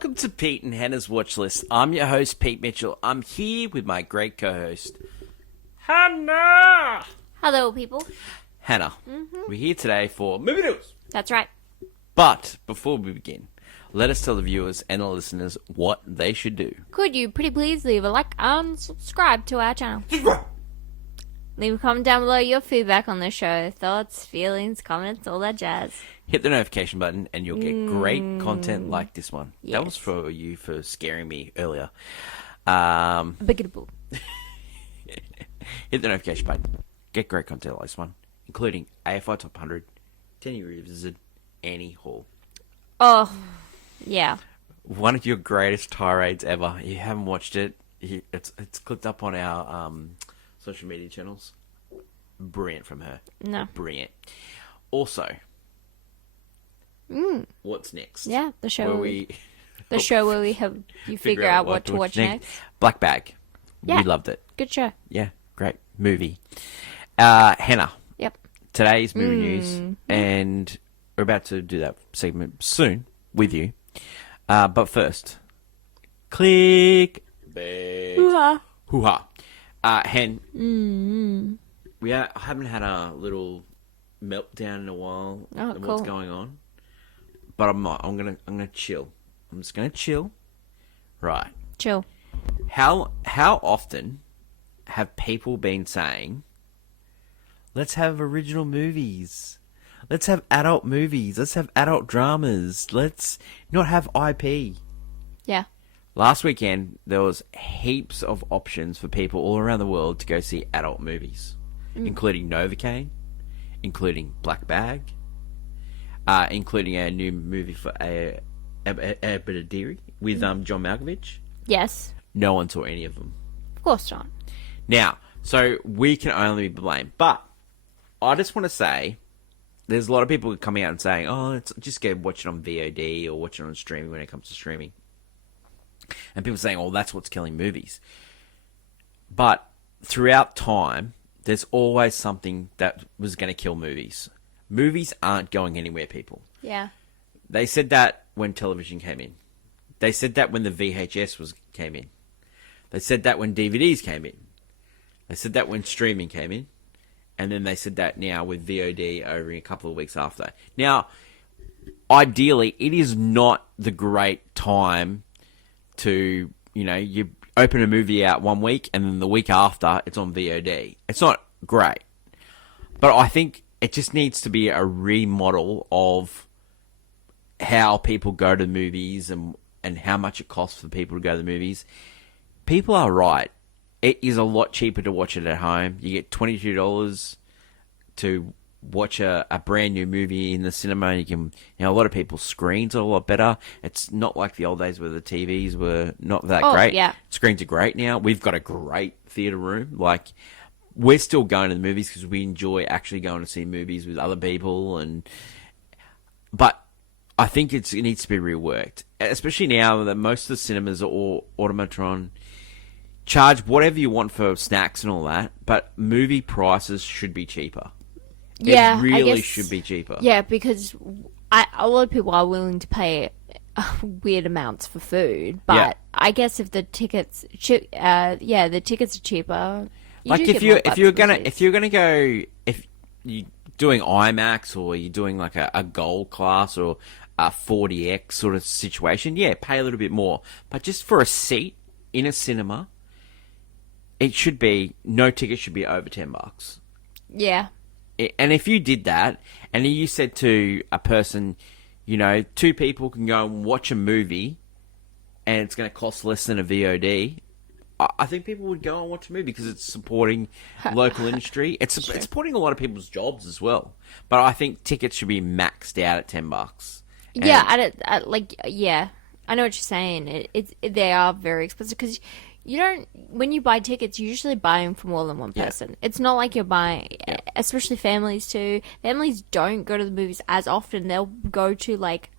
Welcome to Pete and Hannah's Watch List. I'm your host, Pete Mitchell. I'm here with my great co-host, Hannah! Hello, people. Hannah, we're here today for movie news. That's right. But before we begin, let us tell the viewers and the listeners what they should do. Could you pretty please leave a like and subscribe to our channel? Leave a comment down below your feedback on the show. Thoughts, feelings, comments, all that jazz. Hit the notification button and you'll get great content like this one. Yes. That was for you for scaring me earlier. Biggable. Hit the notification button. Get great content like this one, including AFI Top 100, Tenny Revisited, Annie Hall. Oh, yeah. One of your greatest tirades ever. You haven't watched it. It's clipped up on our social media channels. Brilliant from her. No. Brilliant. Also, what's next? Yeah, the show. Where we where we have you figure out what to watch next. Black Bag. Yeah. We loved it. Good show. Yeah, great movie. Hannah. Yep. Today's movie news, and we're about to do that segment soon with you. But first, click. Hoo-ha. Hoo-ha. Hen, we haven't had a little meltdown in a while Oh, on what's cool. going on. But I'm not. I'm gonna chill. I'm just gonna chill. Right. Chill. How often have people been saying, let's have original movies. Let's have adult movies. Let's have adult dramas. Let's not have IP. Yeah. Last weekend, there was heaps of options for people all around the world to go see adult movies, including Novocaine, including Black Bag, including a new movie for Abedadiri with John Malkovich. Yes. No one saw any of them. Of course not. Now, so we can only be blamed. But I just want to say, there's a lot of people coming out and saying, oh, let's just go watch it on VOD or watch it on streaming when it comes to streaming. And people saying, oh, that's what's killing movies. But throughout time, there's always something that was going to kill movies. Movies aren't going anywhere, people. Yeah. They said that when television came in. They said that when the VHS came in. They said that when DVDs came in. They said that when streaming came in. And then they said that now with VOD over a couple of weeks after. Now, ideally, it is not the great time to, you open a movie out 1 week and then the week after it's on VOD. It's not great. But I think it just needs to be a remodel of how people go to the movies and how much it costs for people to go to the movies. People are right. It is a lot cheaper to watch it at home. You get $22 to watch a brand new movie in the cinema. You can, a lot of people's screens are a lot better. It's not like the old days where the TVs were not that great. Yeah. Screens are great now. We've got a great theater room. Like, we're still going to the movies because we enjoy actually going to see movies with other people. But I think it needs to be reworked, especially now that most of the cinemas are all automatron. Charge whatever you want for snacks and all that, but movie prices should be cheaper. Yeah. It really I guess, should be cheaper. Yeah, because a lot of people are willing to pay weird amounts for food, but Yeah. I guess if the tickets, the tickets are cheaper. Like if you're gonna go, if you're doing IMAX or you're doing like a gold class or a 40X sort of situation, yeah, pay a little bit more. But just for a seat in a cinema, it should be, no ticket should be over $10. Yeah. And if you did that, and you said to a person, two people can go and watch a movie, and it's going to cost less than a VOD, I think people would go and watch a movie because it's supporting local industry. It's supporting a lot of people's jobs as well. But I think tickets should be maxed out at $10. Yeah, I know what you're saying. They are very expensive because you don't, when you buy tickets, you usually buy them for more than one person. It's not like you're buying, especially families too. Families don't go to the movies as often. They'll go to like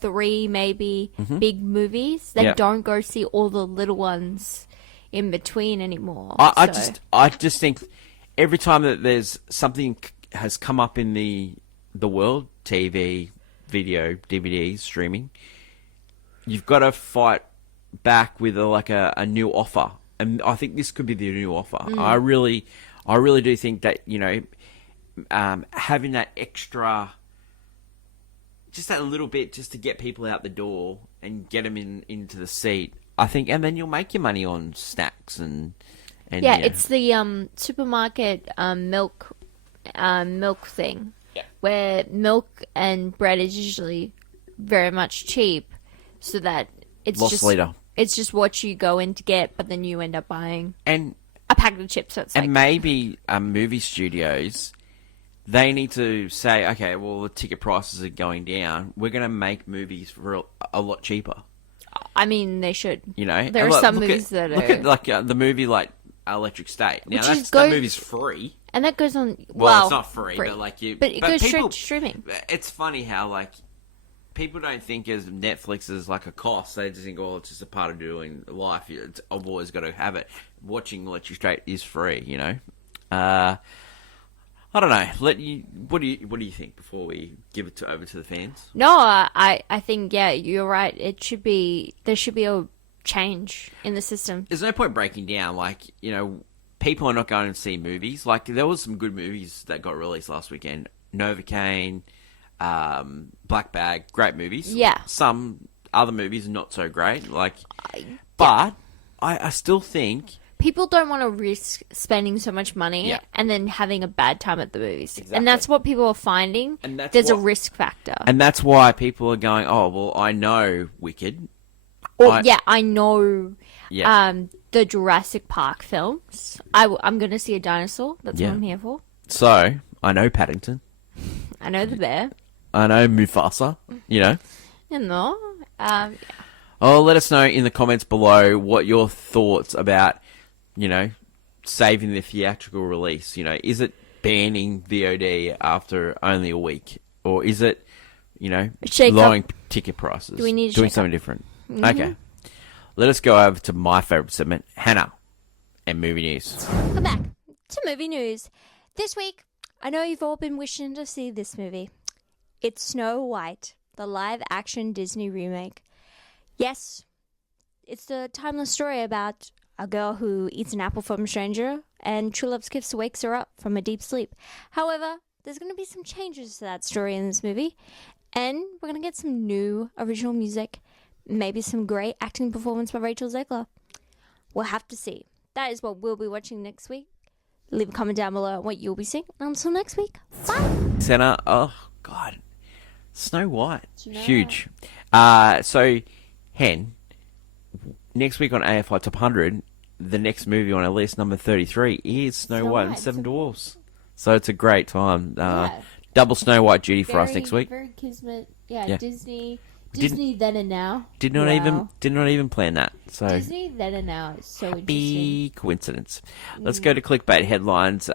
3 maybe big movies. They don't go see all the little ones in between anymore. I just think every time that there's something has come up in the world, TV, video, DVD, streaming, you've got to fight back with a new offer, and I think this could be the new offer. I really do think that having that extra, just that little bit, just to get people out the door and get them into the seat. I think, and then you'll make your money on snacks and it's the supermarket milk thing, where milk and bread is usually very much cheap, so that it's loss leader. It's just what you go in to get, but then you end up buying And a packet of chips. So it's like, maybe movie studios, they need to say, okay, well, the ticket prices are going down. We're going to make movies for a lot cheaper. I mean, they should. There are some movies that look at like the movie like Electric State. Now that movie's free. And that goes on. Well, it's not free, but like but it goes straight to streaming. It's funny how like people don't think as Netflix is like a cost. They just think, oh, it's just a part of doing life. I've always got to have it. Watching Electric State is free. I don't know. What do you think before we give it over to the fans? No, I think you're right. There should be a change in the system. There's no point breaking down. Like people are not going to see movies. Like there was some good movies that got released last weekend. Novocaine, Black Bag, great movies. Yeah. Some other movies not so great. But I still think people don't want to risk spending so much money and then having a bad time at the movies. Exactly. And that's what people are finding. And there's a risk factor. And that's why people are going, oh, well, I know Wicked. I know the Jurassic Park films. I'm going to see a dinosaur. That's what I'm here for. So, I know Paddington. I know the bear. I know Mufasa, Oh, let us know in the comments below what your thoughts about saving the theatrical release. Is it banning VOD after only a week? Or is it, lowering ticket prices? Do we need to doing something different? Mm-hmm. Okay. Let us go over to my favourite segment, Hannah and movie news. Welcome back to movie news. This week, I know you've all been wishing to see this movie. It's Snow White, the live-action Disney remake. Yes, it's the timeless story about a girl who eats an apple from a stranger and true love's kiss wakes her up from a deep sleep. However, there's going to be some changes to that story in this movie, and we're going to get some new original music, maybe some great acting performance by Rachel Zegler. We'll have to see. That is what we'll be watching next week. Leave a comment down below on what you'll be seeing. Until next week, bye! Senna, oh, God. Snow White. Huge. So, Hen, next week on AFI Top 100, the next movie on our list, number 33, is Snow White and Seven Dwarfs. So it's a great time. Double Snow White duty for us next week. Very kismet. Yeah. Disney then and now. Did not even plan that. So Disney then and now is so interesting. Happy coincidence. Let's go to clickbait headlines.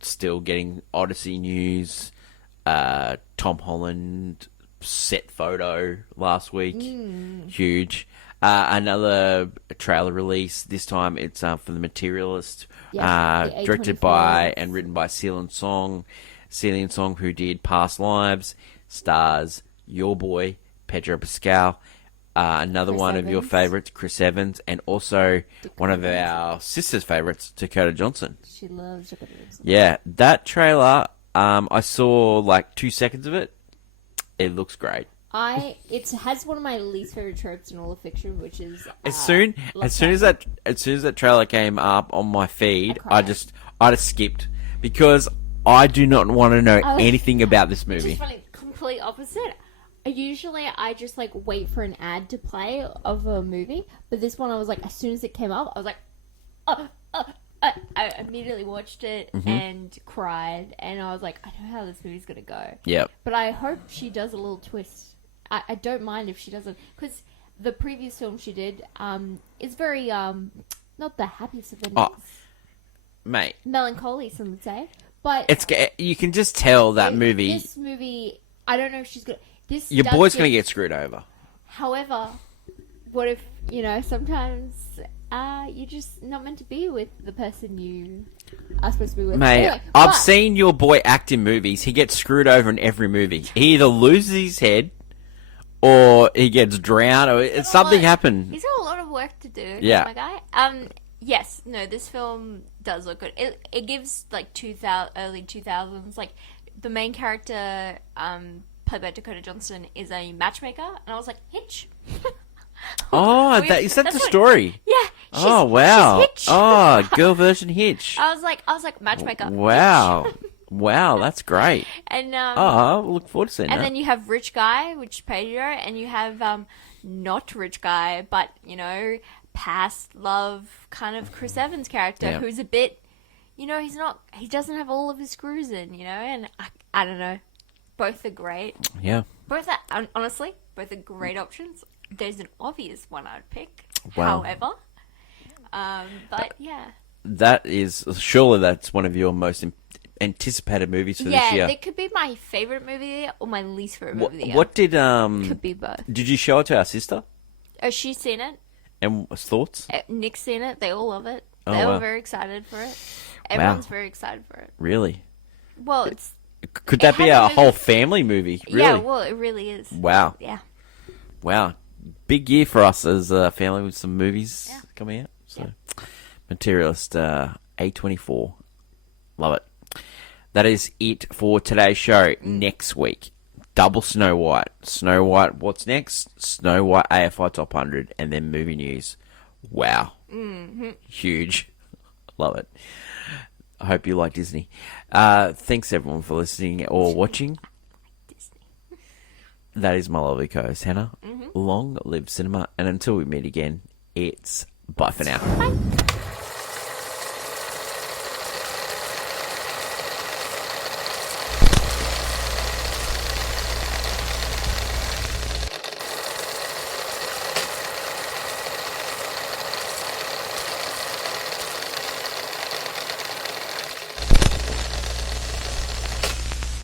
Still getting Odyssey news. Tom Holland set photo last week. Huge. Another trailer release. This time it's for The Materialist. Directed by and written by Celine Song. Celine Song, who did Past Lives, stars your boy, Pedro Pascal. Another one of your favourites, Chris Evans. And also one of our sister's favourites, Dakota Johnson. She loves Dakota Johnson. Yeah, that trailer, I saw like 2 seconds of it. It looks great. It has one of my least favorite tropes in all of fiction, which is as soon as that trailer came up on my feed, I just skipped because I do not want to know anything about this movie. Just funny, complete opposite. I just like wait for an ad to play of a movie, but this one I was like, as soon as it came up, I was like, I immediately watched it and cried, and I was like, I know how this movie's gonna go. Yep. But I hope she does a little twist. I don't mind if she doesn't, because the previous film she did is very not the happiest of endings. Mate, melancholy, some would say. But you can just tell that movie. This movie, I don't know if she's gonna. Your boy's gonna get screwed over. However, what if sometimes you're just not meant to be with the person you are supposed to be with. Mate, anyway, I've seen your boy act in movies. He gets screwed over in every movie. He either loses his head or he gets drowned, or it's something happened. He's got a lot of work to do. Yeah. My guy. Yes. No. This film does look good. It gives like 2000 early 2000s. Like the main character, played by Dakota Johnson, is a matchmaker, and I was like, Hitch. Oh, is that that's the what- story? Yeah. Oh wow! She's Hitch. Oh, girl version Hitch. I was like matchmaker. Wow, wow, that's great. And Oh, I'll look forward to seeing and that. then you have Rich Guy, which is Pedro, and you have not Rich Guy, but past love kind of Chris Evans character, Yeah. who's a bit, he doesn't have all of his screws in, and I don't know. Both are great. Yeah. Both are, honestly, both are great options. There's an obvious one I'd pick. Wow. However, but yeah. Surely that's one of your most anticipated movies for this Yeah, year. they could be my favorite movie of the year or my least favorite movie of the year. What did Could be both. Did you show it to our sister? Oh, she's seen it. And thoughts? Nick's seen it. They all love it. Oh, They wow. were very excited for it. Everyone's very excited for it. Really? Well, it's Could that It be has a a movie- whole family movie? Really? yeah. Well, it really is. Wow. Yeah. Wow. Big year for us as a family with some movies Yeah. coming out. So, Materialist A24. Love it. That is it for today's show. Next week, double Snow White. Snow White, what's next? Snow White AFI Top 100, and then movie news. Wow. Mm-hmm. Huge. Love it. I hope you like Disney. Thanks everyone for listening or watching. Disney. That is my lovely co-host, Hannah. Long live cinema. And until we meet again, it's bye for now. Bye.